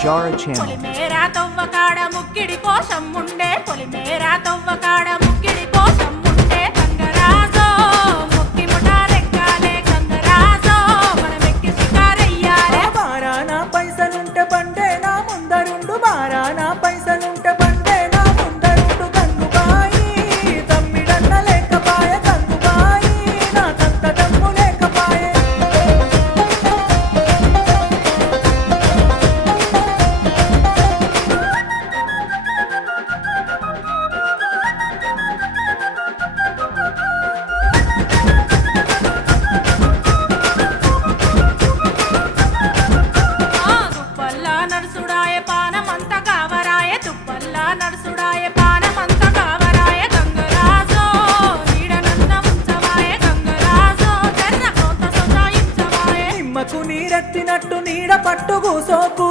Banjara channel. Polimera తవ్వకాడ ముక్కిడి కోసం ఉండే పొలిమేరా తవ్వకాడ ముక్కిడి కోసం ఉండే గంగరాజో ముక్కి ముఠాలెక్కాలే గంగరాజో మనమెక్కి షికారయ్యాలే బారాన పైసలుంటే బండే నా ముందరుండు బారాన పైసలుంటే బండే నా ముందరుండు గంగుబాయి తమ్మిడన్న లేకపాయ గంగుబాయి నాకంత దమ్ము లేకపాయే తుప్పల్లా నడుసుడాయ పానమంత కావరాయ తుప్పల్లా నడుసుడాయ పానమంత కావరాయ గంగరాజో నీడనన్న ఉంచవాయ గంగరాజో జర్ర కొంత సొచాయించవాయ నిమ్మకు నీరెత్తినట్టు నీడ పట్టు కూసోకు